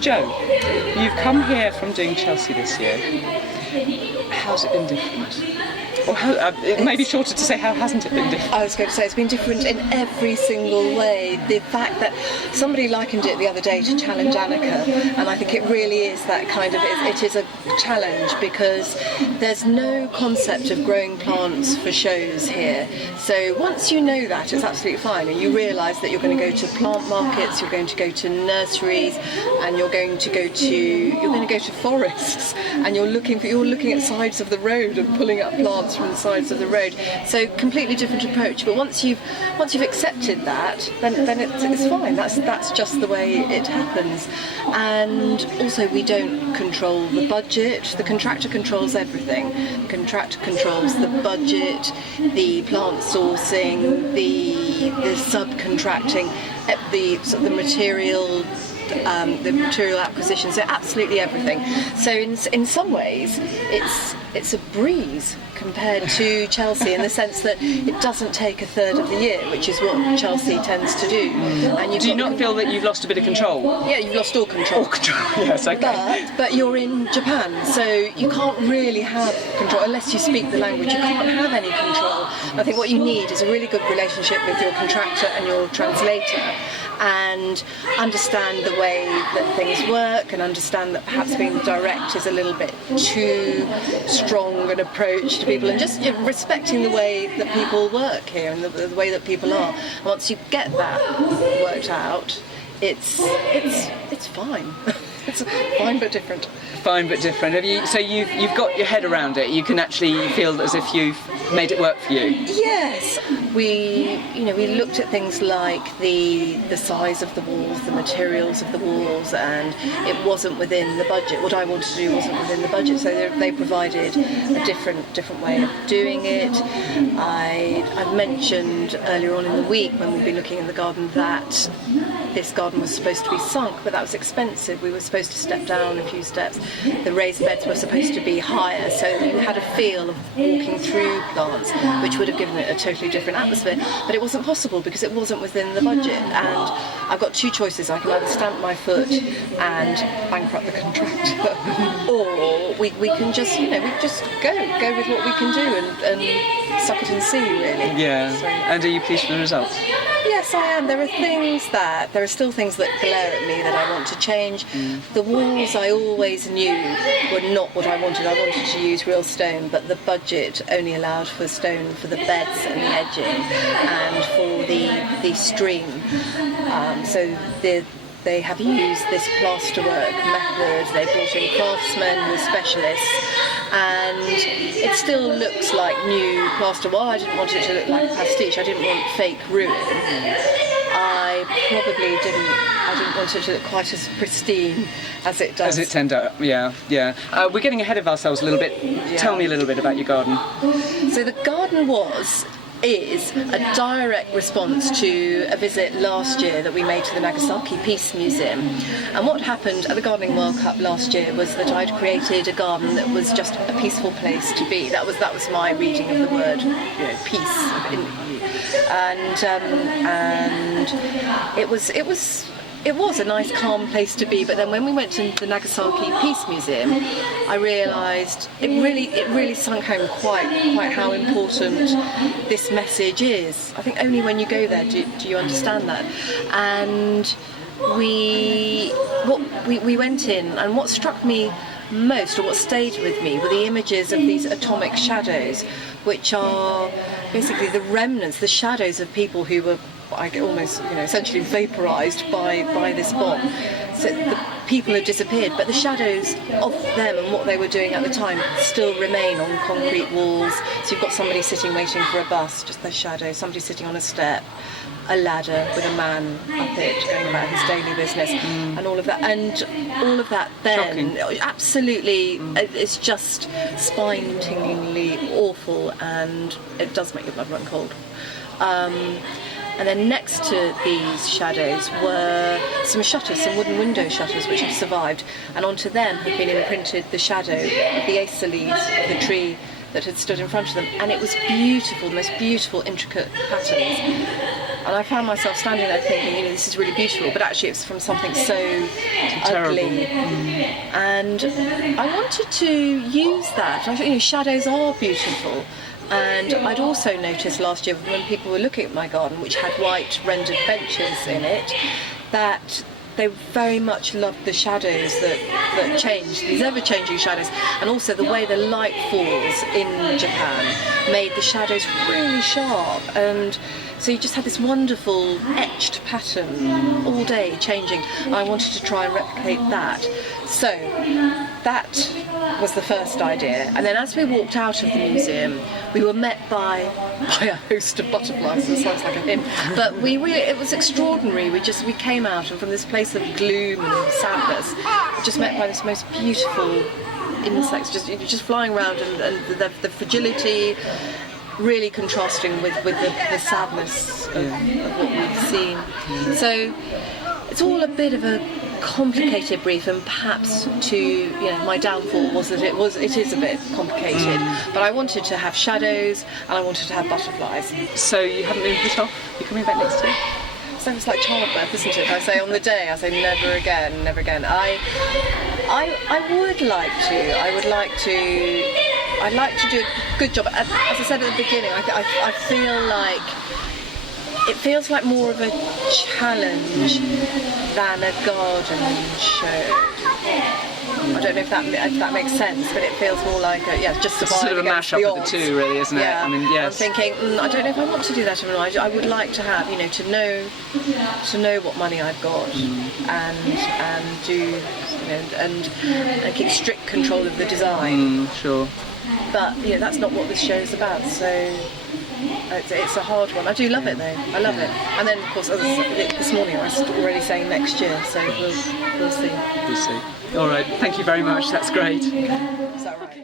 Jo, you've come here from doing Chelsea this year. How's it been different? Or it may be shorter to say, how hasn't it been different? I was going to say it's been different in every single way. The fact that somebody likened it the other day to Challenge Annika, and I think it really is that kind of, it is a challenge because there's no concept of growing plants for shows here. So once you know that, it's absolutely fine, and you realise that you're going to go to plant markets, you're going to go to nurseries, and you're going to go to forests, and you're looking at sides of the road and pulling up plants from the sides of the road. So completely different approach. But once you've accepted that, then it's fine. That's just the way it happens. And also, we don't control the budget. The contractor controls everything. The contractor controls the budget, the plant sourcing, the subcontracting, the material. The material acquisition, so absolutely everything. So in some ways, it's a breeze compared to Chelsea in the sense that it doesn't take a third of the year, which is what Chelsea tends to do. And do you not feel that you've lost a bit of control? Yeah, you've lost all control. All control, yes, okay. But you're in Japan, so you can't really have control unless you speak the language. You can't have any control. I think what you need is a really good relationship with your contractor and your translator, and understand the way that things work, and understand that perhaps being direct is a little bit too strong an approach to people, and just respecting the way that people work here and the way that people are. And once you get that worked out, it's fine. It's fine but different. Fine but different. You've got your head around it. You can actually feel as if you've made it work for you. Yes, we looked at things like the size of the walls, the materials of the walls, and it wasn't within the budget. What I wanted to do wasn't within the budget, so they provided a different way of doing it. I mentioned earlier on in the week when we'd been looking in the garden that this garden was supposed to be sunk, but that was expensive. We were supposed to step down a few steps. The raised beds were supposed to be higher, so you had a feel of walking through plants, which would have given it a totally different atmosphere. But it wasn't possible because it wasn't within the budget. And I've got two choices. I can either stamp my foot and bankrupt the contractor, or we can just go with what we can do and suck it and see, really. Yeah. So, and are you pleased with the results? Yes, I am. There are still things that glare at me that I want to change. The walls I always knew were not what I wanted. I wanted to use real stone, but the budget only allowed for stone for the beds and the edging and for the stream. So they have used this plasterwork method. They brought in craftsmen who are specialists, and it still looks like new plaster. While I didn't want it to look like a pastiche, I didn't want fake ruin. I didn't want it to look quite as pristine as it does. As it turned out, yeah. We're getting ahead of ourselves a little bit. Yeah. Tell me a little bit about your garden. So the garden is a direct response to a visit last year that we made to the Nagasaki Peace Museum. And what happened at the Gardening World Cup last year was that I'd created a garden that was just a peaceful place to be. That was my reading of the word, peace. And it was a nice, calm place to be. But then when we went to the Nagasaki Peace Museum, I realised it really sunk home quite how important this message is. I think only when you go there do you understand that. And we went in, and what struck me most, or what stayed with me, were the images of these atomic shadows, which are basically the remnants, the shadows of people who were almost, essentially vaporised by this bomb. So the people have disappeared, but the shadows of them and what they were doing at the time still remain on concrete walls. So you've got somebody sitting waiting for a bus, just their shadow, somebody sitting on a step, a ladder with a man up it going about his daily business, and all of that. And all of that then, shocking. Absolutely, it's just spine-tinglingly awful, and it does make your blood run cold. And then next to these shadows were some shutters, some wooden window shutters which have survived, and onto them have been imprinted the shadow of the acer leaves of the tree that had stood in front of them, and it was beautiful, the most beautiful, intricate patterns. And I found myself standing there thinking, you know, this is really beautiful, but actually it's from something so ugly. And I wanted to use that. I thought, you know, shadows are beautiful. And I'd also noticed last year when people were looking at my garden, which had white rendered benches in it, that they very much loved the shadows that changed, these ever-changing shadows, and also the way the light falls in Japan made the shadows really sharp, and so you just had this wonderful etched pattern all day changing. I wanted to try and replicate that. So that was the first idea, and then as we walked out of the museum we were met by a host of butterflies. It sounds like a hymn, but it was extraordinary. We came out, and from this place of gloom and sadness, just met by this most beautiful insects, just flying around, and the fragility really contrasting with the sadness of what we've seen. So it's all a bit of a complicated brief, and perhaps my downfall was that it is a bit complicated. But I wanted to have shadows and I wanted to have butterflies. So you haven't been put off? You're coming back next year? So it's like childbirth, isn't it? I say on the day, I say never again, never again. I would like to. I'd like to do a good job. As I said at the beginning, I feel like it feels like more of a challenge than a garden show. I don't know if that makes sense, but it feels more like just survive. It's sort of a mash-up of the two, really, isn't it? Yeah. I mean, yes. I'm thinking, I don't know if I want to do that anymore. I would like to have, to know what money I've got, and do, and keep strict control of the design. Sure. But that's not what this show is about. So it's a hard one. I do love it though. I love it. And then of course, this morning I was already saying next year. So we'll see. We'll see. All right. Thank you very much. That's great. Is that right?